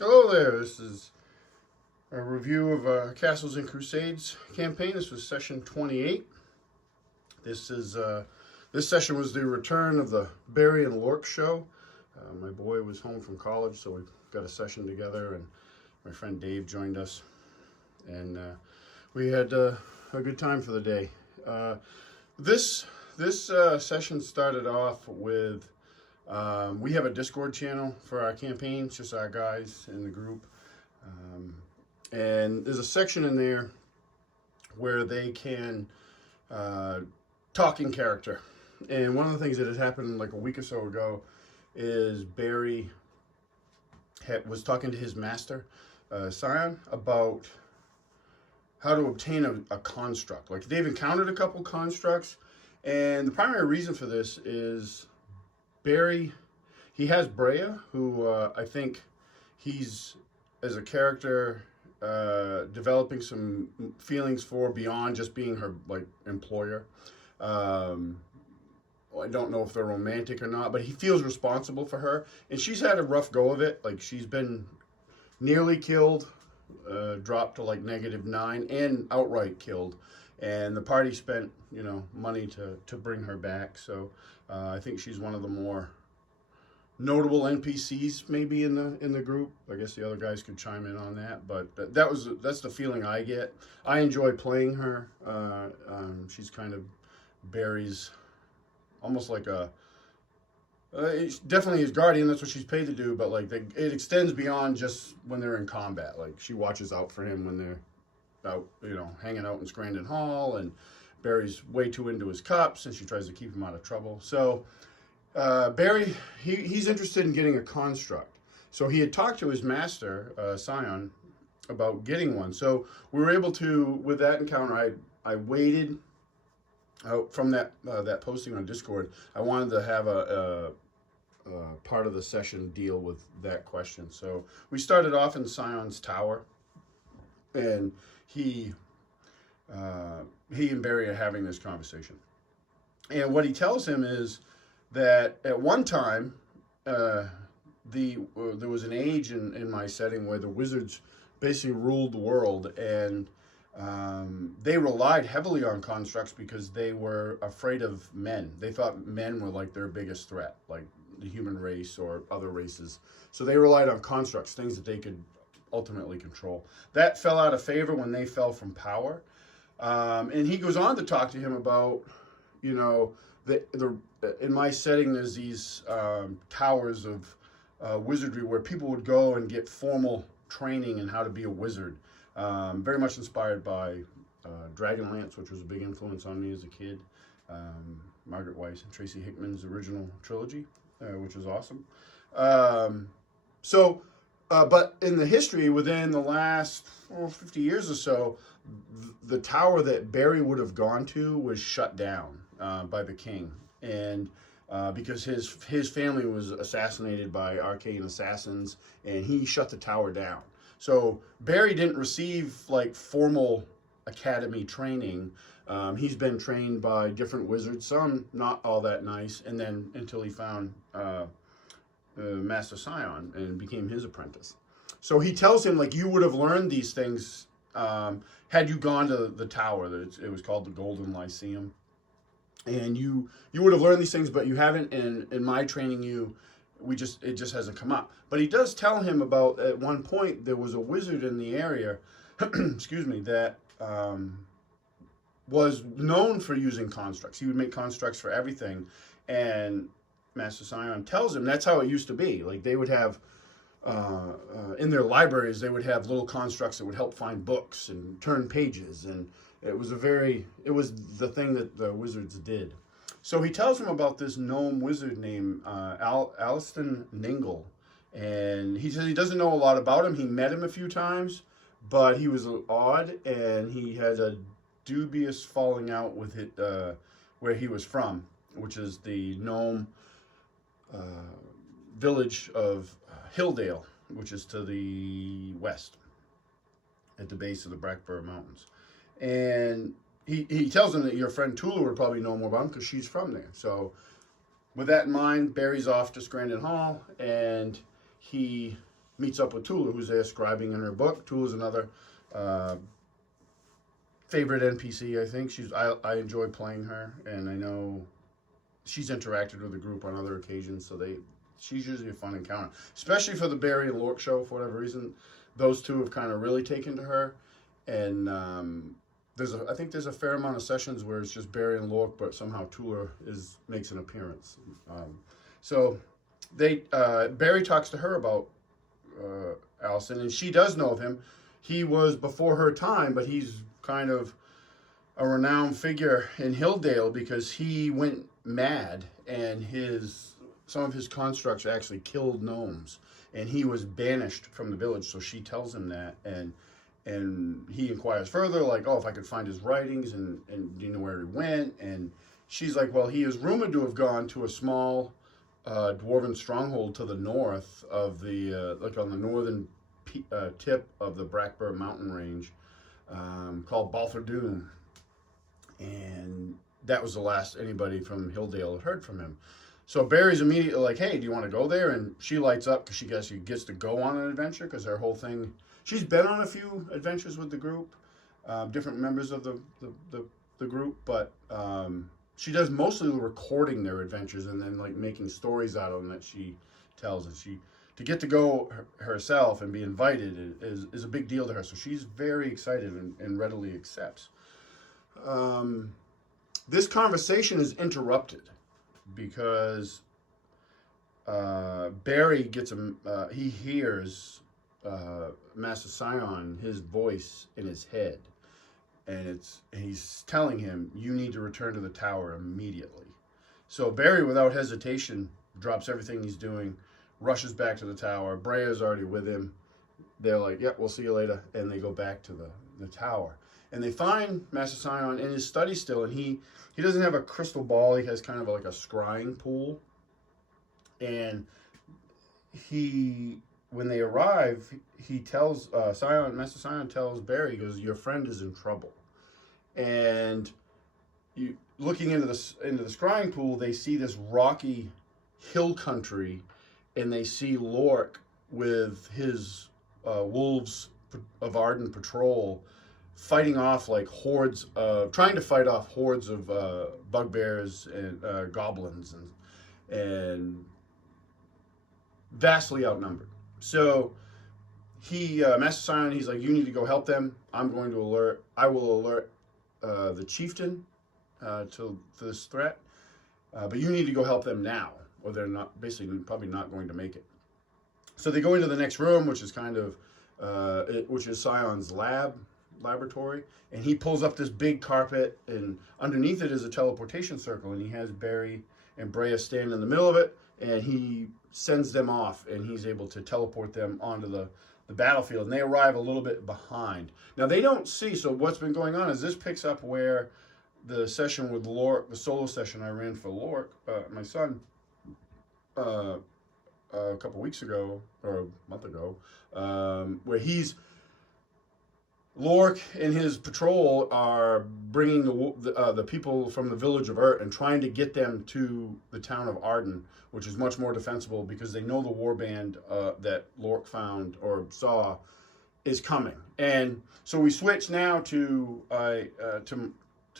Hello there. This is a review of Castles and Crusades campaign. This was session 28. This is this session was the return of the Barry and Lork show. My boy was home from college, so we got a session together, and my friend Dave joined us, and we had a good time for the day. This session started off with we have a Discord channel for our campaign. It's just our guys in the group. And there's a section in there where they can talk in character. And one of the things that had happened like a week or so ago is Barry was talking to his master, Scion, about how to obtain a construct. Like they've encountered a couple constructs, and the primary reason for this is Barry, he has Brea, who I think he's, as a character, developing some feelings for beyond just being her like employer. I don't know if they're romantic or not, but he feels responsible for her, and she's had a rough go of it. Like she's been nearly killed, dropped to like -9, and outright killed. And the party spent, money to bring her back. So I think she's one of the more notable NPCs maybe in the group. I guess the other guys could chime in on that, but that's the feeling I get. I enjoy playing her. She's kind of Barry's, almost like a definitely his guardian. That's what she's paid to do. But like it extends beyond just when they're in combat. Like she watches out for him when they're out, hanging out in Scrandon Hall, and Barry's way too into his cups, and she tries to keep him out of trouble. So Barry, he's interested in getting a construct. So he had talked to his master, Scion, about getting one. So we were able to, with that encounter, I waited from that posting on Discord. I wanted to have a part of the session deal with that question. So we started off in Scion's tower, and he and Barry are having this conversation. And what he tells him is that at one time, there was an age in my setting where the wizards basically ruled the world, and they relied heavily on constructs because they were afraid of men. They thought men were like their biggest threat, like the human race or other races. So they relied on constructs, things that they could ultimately control. That fell out of favor when they fell from power. And he goes on to talk to him about, the in my setting, there's these towers of wizardry where people would go and get formal training in how to be a wizard. Very much inspired by Dragonlance, which was a big influence on me as a kid. Margaret Weiss and Tracy Hickman's original trilogy, which was awesome. But in the history, within the last 50 years or so, the tower that Barry would have gone to was shut down by the king, and because his family was assassinated by arcane assassins, and he shut the tower down. So Barry didn't receive like formal academy training. He's been trained by different wizards, some not all that nice, and then until he found Master Scion and became his apprentice. So he tells him, like, you would have learned these things had you gone to the tower. It was called the Golden Lyceum, and you would have learned these things, but you haven't. And in my training, it just hasn't come up. But he does tell him about, at one point there was a wizard in the area, excuse me, that was known for using constructs. He would make constructs for everything, and Master Scion tells him that's how it used to be. Like they would have in their libraries, they would have little constructs that would help find books and turn pages, and it was the thing that the wizards did. So he tells him about this gnome wizard named Aliston Ningle, and he says he doesn't know a lot about him. He met him a few times, but he was odd, and he had a dubious falling out with it where he was from, which is the gnome village of Hilldale, which is to the west at the base of the Blackbird Mountains. And he tells him that your friend Tula would probably know more about him because she's from there. So with that in mind, Barry's off to Scrandon Hall, and he meets up with Tula, who's there scribing in her book. Tula's another favorite NPC, I think. I enjoy playing her, and I know she's interacted with the group on other occasions, so she's usually a fun encounter, especially for the Barry and Lork show. For whatever reason, those two have kind of really taken to her, and I think there's a fair amount of sessions where it's just Barry and Lork, but somehow Tula makes an appearance. So Barry talks to her about Allison, and she does know of him. He was before her time, but he's kind of a renowned figure in Hilldale because he went mad, and some of his constructs actually killed gnomes, and he was banished from the village. So she tells him that, and he inquires further, like, oh, if I could find his writings, and do you know where he went? And she's like, well, he is rumored to have gone to a small dwarven stronghold to the north of like on the northern tip of the Blackbird mountain range, called Balthor Doom, and that was the last anybody from Hilldale had heard from him. So Barry's immediately like, hey, do you want to go there? And she lights up because she gets to go on an adventure, because her whole thing, she's been on a few adventures with the group, different members of the group, but she does mostly recording their adventures and then like making stories out of them that she tells. And to get to go herself and be invited is a big deal to her. So she's very excited and readily accepts. This conversation is interrupted because Barry he hears Master Scion, his voice in his head, and he's telling him, you need to return to the tower immediately. So Barry, without hesitation, drops everything he's doing, rushes back to the tower. Brea's already with him. They're like, yep, we'll see you later, and they go back to the tower. And they find Master Scion in his study still, and he doesn't have a crystal ball. He has kind of like a scrying pool. And when they arrive, he tells Master Scion tells Barry, he goes, your friend is in trouble. And looking into the scrying pool, they see this rocky hill country, and they see Lork with his wolves of Arden patrol fighting off like trying to fight off hordes of bugbears and goblins and vastly outnumbered. So Master Scion, he's like, you need to go help them. I will alert the chieftain to this threat, but you need to go help them now, or they're probably not going to make it. So they go into the next room, which is which is Scion's laboratory, and he pulls up this big carpet, and underneath it is a teleportation circle, and he has Barry and Brea stand in the middle of it, and he sends them off, and he's able to teleport them onto the battlefield, and they arrive a little bit behind. Now they don't see, so what's been going on is this picks up where the session with Lork, the solo session I ran for Lork, my son, a couple weeks ago, or a month ago, where Lork and his patrol are bringing the people from the village of Urt and trying to get them to the town of Arden, which is much more defensible because they know the warband that Lork found or saw is coming. And so we switch now to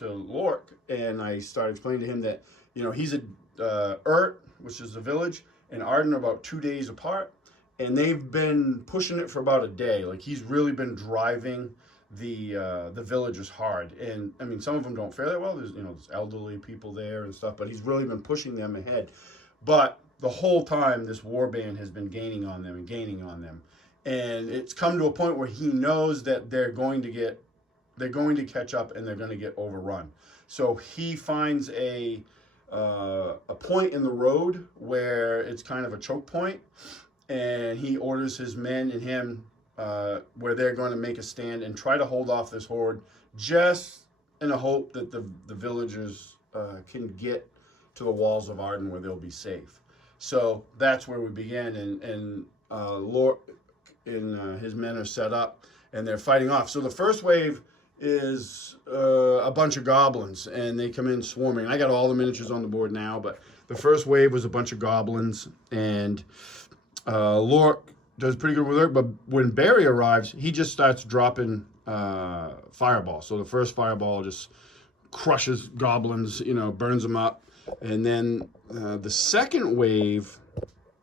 Lork, and I started explaining to him that he's at Urt, which is the village, and Arden are about 2 days apart, and they've been pushing it for about a day. Like, he's really been driving the villagers hard, and I mean, some of them don't fare that well. There's there's elderly people there and stuff, but he's really been pushing them ahead. But the whole time, this warband has been gaining on them, and it's come to a point where he knows that they're going to catch up, and they're going to get overrun. So he finds a point in the road where it's kind of a choke point, and he orders his men and him where they're going to make a stand and try to hold off this horde, just in a hope that the villagers can get to the walls of Arden where they'll be safe. So that's where we begin, and Lork and his men are set up, and they're fighting off. So the first wave is a bunch of goblins, and they come in swarming. I got all the miniatures on the board now, but the first wave was a bunch of goblins, and Lork does pretty good with Lork. But when Barry arrives, he just starts dropping fireballs. So the first fireball just crushes goblins, burns them up. And then the second wave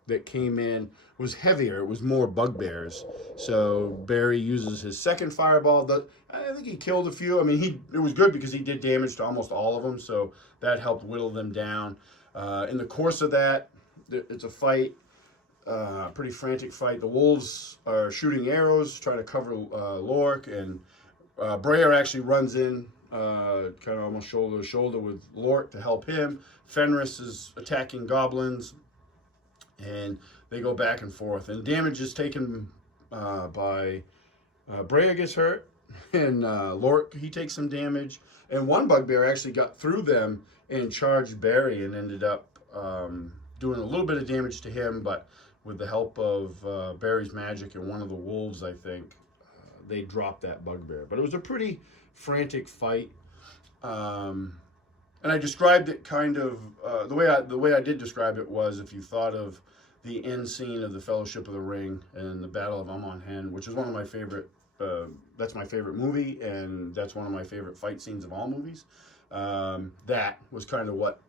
that came in was heavier. It was more bugbears. So Barry uses his second fireball. I think he killed a few. I mean, it was good because he did damage to almost all of them. So that helped whittle them down. In the course of that, it's a fight, pretty frantic fight. The wolves are shooting arrows, trying to cover Lork, and Breyer actually runs in, kind of almost shoulder to shoulder with Lork to help him. Fenris is attacking goblins, and they go back and forth. And damage is taken by Breyer gets hurt, and Lork, he takes some damage. And one bugbear actually got through them and charged Barry and ended up doing a little bit of damage to him, but with the help of Barry's magic and one of the wolves, I think, they dropped that bugbear. But it was a pretty frantic fight. And I described it kind of the way I did describe it was, if you thought of the end scene of the Fellowship of the Ring and the Battle of Amon Hen, which is one of my favorite. That's my favorite movie, and that's one of my favorite fight scenes of all movies. That was kind of what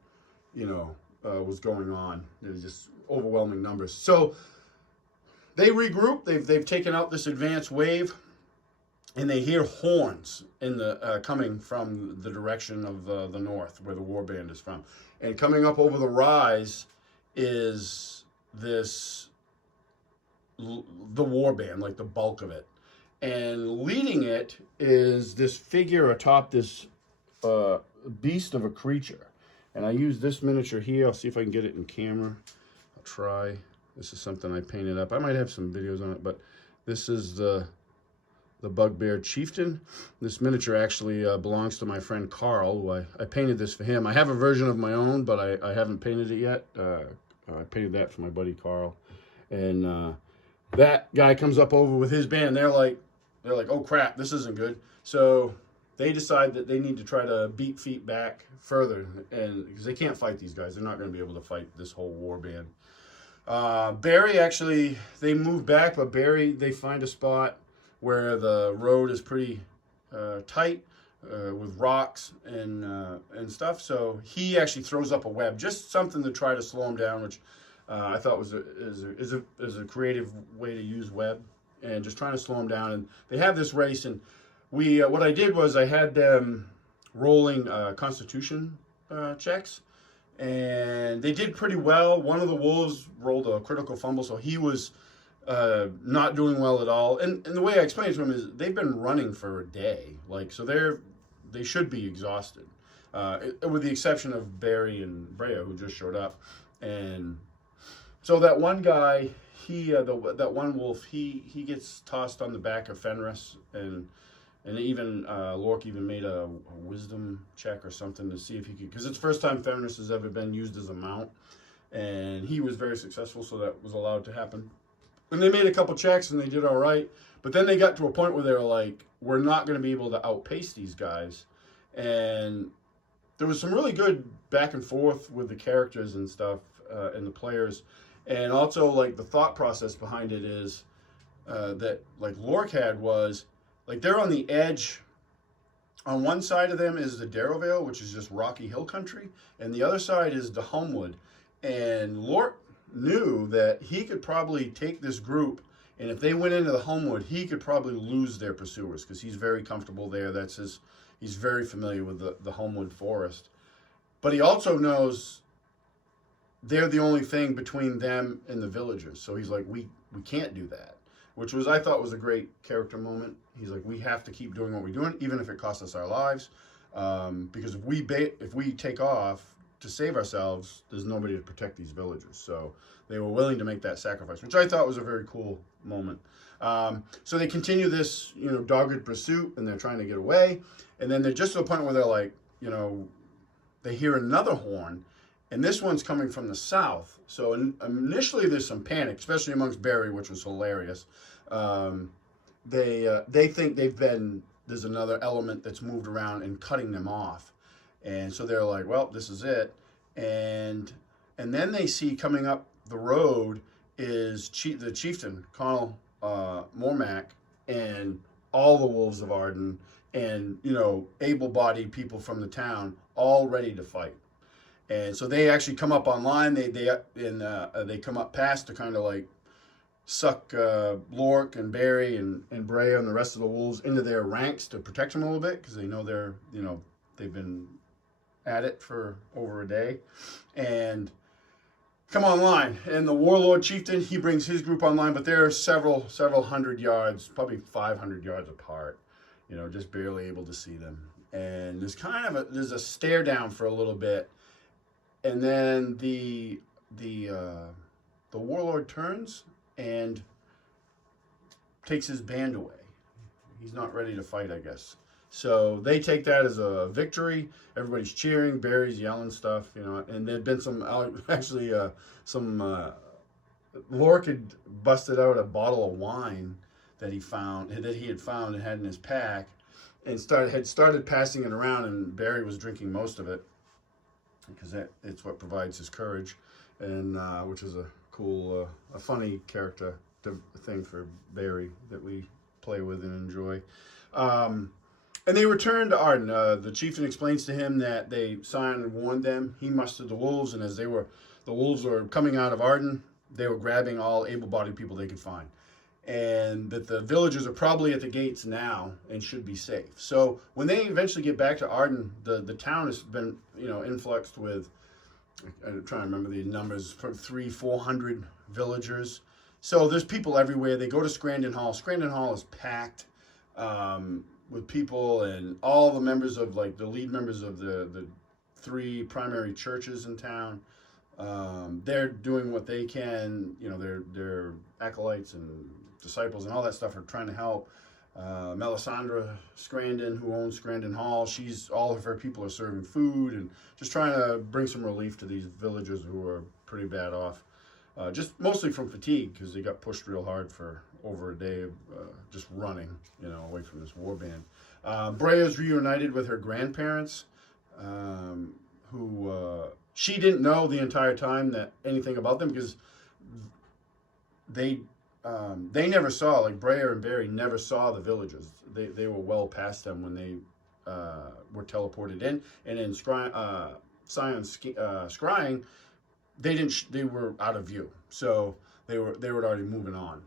was going on. It was just overwhelming numbers. So they regroup. They've taken out this advanced wave, and they hear horns in the coming from the direction of the north, where the warband is from. And coming up over the rise is the warband, like the bulk of it. And leading it is this figure atop this beast of a creature. And I use this miniature here. I'll see if I can get it in camera. I'll try. This is something I painted up. I might have some videos on it, but this is the Bugbear Chieftain. This miniature actually belongs to my friend Carl, who I painted this for him. I have a version of my own, but I haven't painted it yet. I painted that for my buddy Carl. And that guy comes up over with his band. They're like, oh crap, this isn't good. So they decide that they need to try to beat feet back further, and because they can't fight these guys. They're not going to be able to fight this whole war band. Barry, actually, they move back, but Barry, they find a spot where the road is pretty tight with rocks and stuff. So he actually throws up a web, just something to try to slow him down, which I thought was a creative way to use web, and just trying to slow him down. And they have this race, and what I did was I had them rolling Constitution checks, and they did pretty well. One of the wolves rolled a critical fumble, so he was not doing well at all. And the way I explained it to him is they've been running for a day, so they should be exhausted, with the exception of Barry and Brea, who just showed up. And so that one guy, that one wolf, he gets tossed on the back of Fenris, and even Lork even made a wisdom check or something to see if he could, because it's the first time Fenris has ever been used as a mount, and he was very successful, so that was allowed to happen. And they made a couple checks, and they did all right, but then they got to a point where they were like, we're not going to be able to outpace these guys. And there was some really good back and forth with the characters and stuff, and the players. And also, like, the thought process behind it is that, like, Lork had was, like, they're on the edge. On one side of them is the Darrowvale, which is just rocky hill country, and the other side is the Homewood. And Lork knew that he could probably take this group, and if they went into the Homewood, he could probably lose their pursuers, because he's very comfortable there. He's very familiar with the Homewood forest. But he also knows they're the only thing between them and the villagers. So he's like, we can't do that, which I thought was a great character moment. He's like, we have to keep doing what we're doing, even if it costs us our lives, because if we take off to save ourselves, there's nobody to protect these villagers. So they were willing to make that sacrifice, which I thought was a very cool moment. So they continue this, dogged pursuit, and they're trying to get away. And then they're just to the point where they're like, they hear another horn, and this one's coming from the south. So initially there's some panic, especially amongst Barry, which was hilarious. They think there's another element that's moved around and cutting them off. And so they're like, well, this is it. And then they see coming up the road is the chieftain, Connell Mormac, and all the wolves of Arden, and able-bodied people from the town, all ready to fight. And so they actually come up online. They come up past to kind of like suck Lork and Barry and Brea and the rest of the wolves into their ranks to protect them a little bit, because they know they've been at it for over a day, and come online. And the warlord chieftain, he brings his group online, but they're several hundred yards, probably 500 yards apart, just barely able to see them. And there's a stare down for a little bit, and then the warlord turns and takes his band away. He's not ready to fight, I guess. So they take that as a victory. Everybody's cheering. Barry's yelling stuff, And there'd been Lork had busted out a bottle of wine that he had found and had in his pack, and started passing it around. And Barry was drinking most of it, because it's what provides his courage, and which is a cool, a funny character thing for Barry that we play with and enjoy. And they return to Arden. The chieftain explains to him that Sion had warned them. He mustered the wolves, and as the wolves were coming out of Arden, they were grabbing all able-bodied people they could find, and that the villagers are probably at the gates now and should be safe. So when they eventually get back to Arden, the town has been influxed with, I'm trying to remember the numbers, from 300-400 villagers. So there's people everywhere. They go to Scrandon Hall. Scrandon Hall is packed with people, and all the members of the lead members of the 3 primary churches in town. They're doing what they can. Their acolytes and disciples and all that stuff are trying to help. Melisandre Scrandon, who owns Scrandon Hall, all of her people are serving food and just trying to bring some relief to these villagers who are pretty bad off. Just mostly from fatigue, because they got pushed real hard for over a day of just running, away from this war band. Brea is reunited with her grandparents, who she didn't know the entire time anything about them, because they never saw, Brea and Barry never saw the villagers. They were well past them when they were teleported in, and in Sion's scrying, they were out of view, so they were already moving on.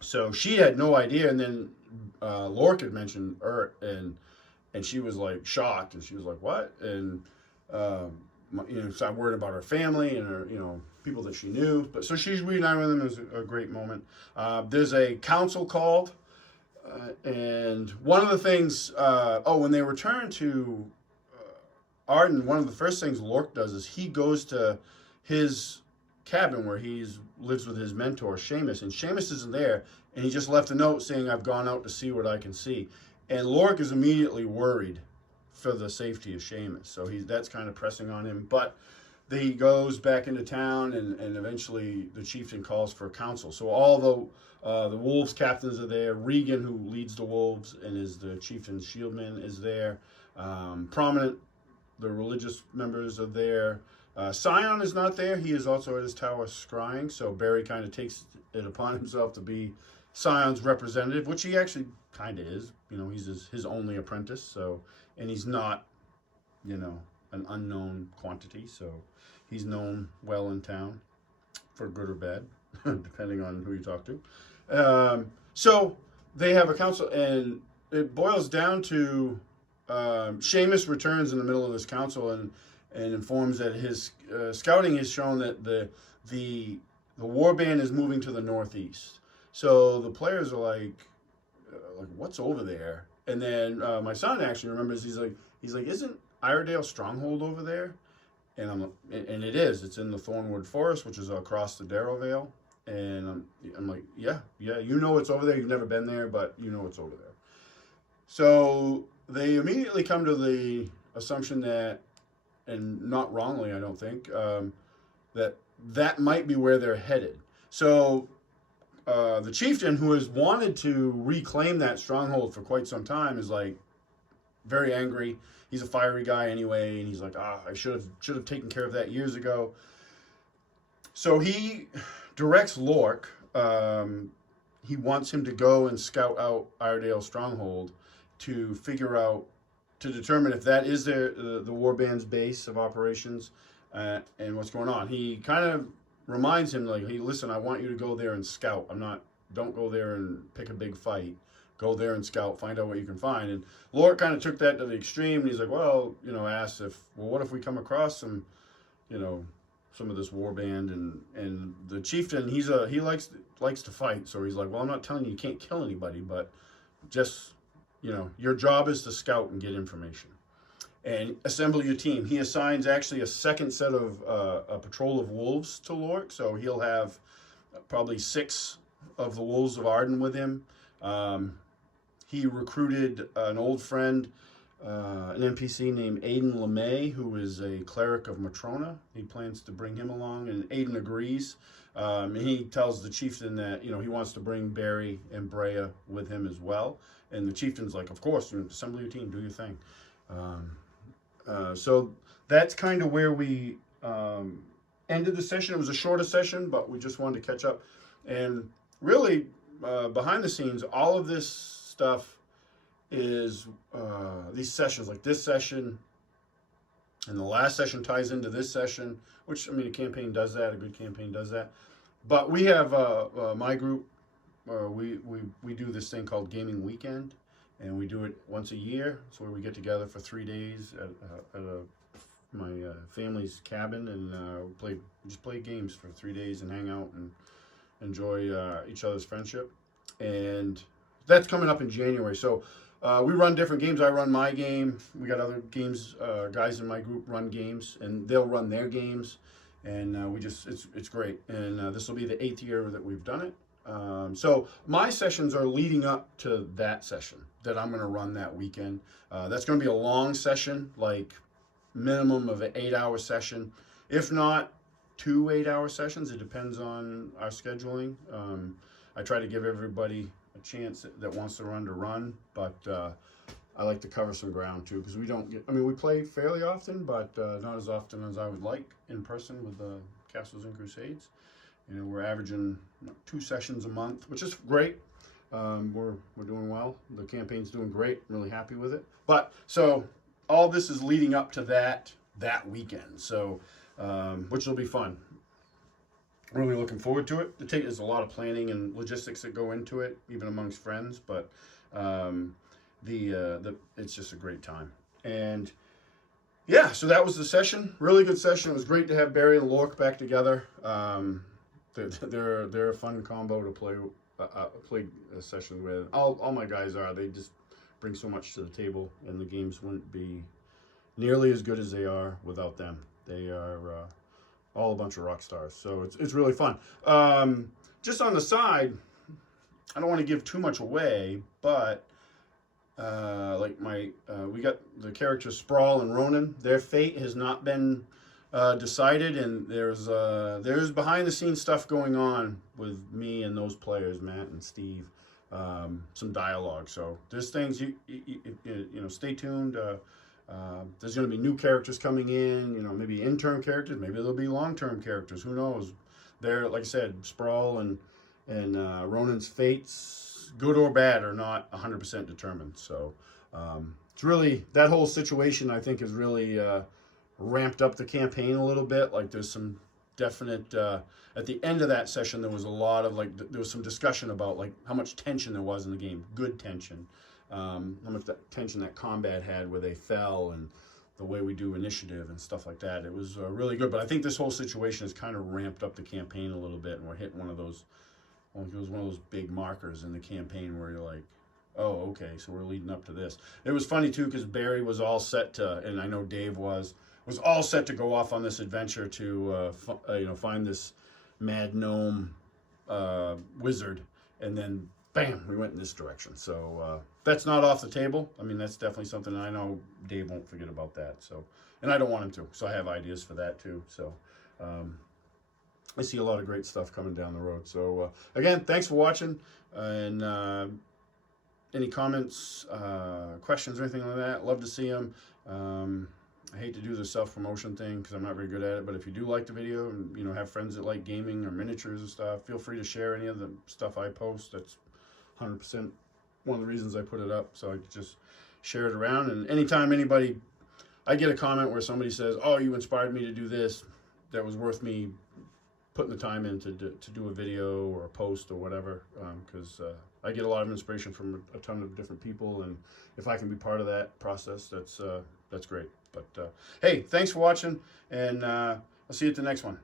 So she had no idea, and then Lork had mentioned Urt, and she was shocked, and she was like, "What?" And started worried about her family and her people that she knew. But so she's reunited with them. It was a great moment. There's a council called, and one of the things when they return to Arden, one of the first things Lork does is he goes to his cabin where he lives with his mentor, Seamus, and Seamus isn't there, and he just left a note saying, "I've gone out to see what I can see." And Lork is immediately worried for the safety of Seamus, so that's kind of pressing on him. But he goes back into town, and eventually the chieftain calls for a council. So all the wolves captains are there. Regan, who leads the wolves and is the chieftain's shieldman, is there. The religious members are there. Sion is not there. He is also at his tower scrying, so Barry kind of takes it upon himself to be Sion's representative, which he actually kind of is. He's his only apprentice, so, and he's not, an unknown quantity, so he's known well in town, for good or bad, depending on who you talk to. So they have a council, and it boils down to Seamus returns in the middle of this council and informs that his scouting has shown that the warband is moving to the northeast. So the players are like, what's over there? And then my son actually remembers. He's like, isn't Iredale Stronghold over there? And it is. It's in the Thornwood Forest, which is across the Darrow Vale. And I'm like, yeah, it's over there. You've never been there, but it's over there. So they immediately come to the assumption that, and not wrongly, I don't think, that might be where they're headed. So the chieftain, who has wanted to reclaim that stronghold for quite some time, is very angry. He's a fiery guy anyway, and he's like, I should have taken care of that years ago. So he directs Lork. He wants him to go and scout out Iredale Stronghold to figure out, to determine if that is the warband's base of operations, and what's going on. He kind of reminds him, like, hey, listen, I want you to go there and scout. Don't go there and pick a big fight. Go there and scout, find out what you can find. And Lork kind of took that to the extreme, and he's like, well, asked what if we come across some, some of this warband, and the chieftain, he likes to fight, so he's like, well, I'm not telling you can't kill anybody, but just, your job is to scout and get information and assemble your team. He assigns actually a second set of a patrol of wolves to Lork, so he'll have probably 6 of the wolves of Arden with him. He recruited an old friend, an NPC named Aiden LeMay, who is a cleric of Matrona. He plans to bring him along, and Aiden agrees. And he tells the chieftain that, he wants to bring Barry and Brea with him as well. And the chieftain's like, of course, assemble your team, do your thing. So that's kind of where we ended the session. It was a shorter session, but we just wanted to catch up. And really, behind the scenes, all of this stuff is these sessions, like this session and the last session ties into this session, which, a campaign does that, a good campaign does that. But we have my group, we do this thing called Gaming Weekend, and we do it once a year. It's where we get together for 3 days at my family's cabin, and just play games for 3 days and hang out and enjoy each other's friendship. And that's coming up in January. So we run different games. I run my game. We got other games. Guys in my group run games, and they'll run their games. And it's great. And this will be the 8th year that we've done it. So my sessions are leading up to that session that I'm going to run that weekend. That's going to be a long session, like minimum of an 8-hour session. If not, 2 8-hour sessions. It depends on our scheduling. I try to give everybody a chance that wants to run, but I like to cover some ground too, because we play fairly often, but not as often as I would like in person with the Castles and Crusades. We're averaging 2 sessions a month, which is great. We're doing well. The campaign's doing great. I'm really happy with it. But so all this is leading up to that weekend. So which will be fun. Really looking forward to it. There's a lot of planning and logistics that go into it, even amongst friends. But it's just a great time. And yeah, so that was the session. Really good session. It was great to have Barry and Lork back together. They're a fun combo to play a session with. All my guys are. They just bring so much to the table, and the games wouldn't be nearly as good as they are without them. They are all a bunch of rock stars. So it's really fun. Just on the side, I don't want to give too much away, but we got the characters Sprawl and Ronan. Their fate has not been decided, and there's behind the scenes stuff going on with me and those players, Matt and Steve. Some dialogue. So there's things you stay tuned. There's going to be new characters coming in. Maybe interim characters. Maybe there'll be long-term characters. Who knows? They're, like I said, Sprawl and Ronan's fates, good or bad, are not 100% determined. So it's really, that whole situation, I think, has really ramped up the campaign a little bit. Like, there's some definite at the end of that session, there was a lot of there was some discussion about how much tension there was in the game. Good tension. How much that tension that combat had, where they fell, and the way we do initiative and stuff like that. It was really good. But I think this whole situation has kind of ramped up the campaign a little bit, and we're hitting one of those big markers in the campaign where you're like, oh, okay, so we're leading up to this. It was funny too, because Barry was all set to, and I know Dave was all set to go off on this adventure to find this mad gnome wizard, and then bam, we went in this direction. So that's not off the table. That's definitely something I know Dave won't forget about that. So, and I don't want him to. So I have ideas for that too. So I see a lot of great stuff coming down the road. So again, thanks for watching. And any comments, questions, or anything like that, love to see them. I hate to do the self-promotion thing because I'm not very good at it, but if you do like the video and, you know, have friends that like gaming or miniatures and stuff, feel free to share any of the stuff I post. That's 100% one of the reasons I put it up, so I could just share it around. And anytime anybody, I get a comment where somebody says, oh, you inspired me to do this, that was worth me putting the time in to do a video or a post or whatever, because I get a lot of inspiration from a ton of different people, and if I can be part of that process, that's great. But hey, thanks for watching, and I'll see you at the next one.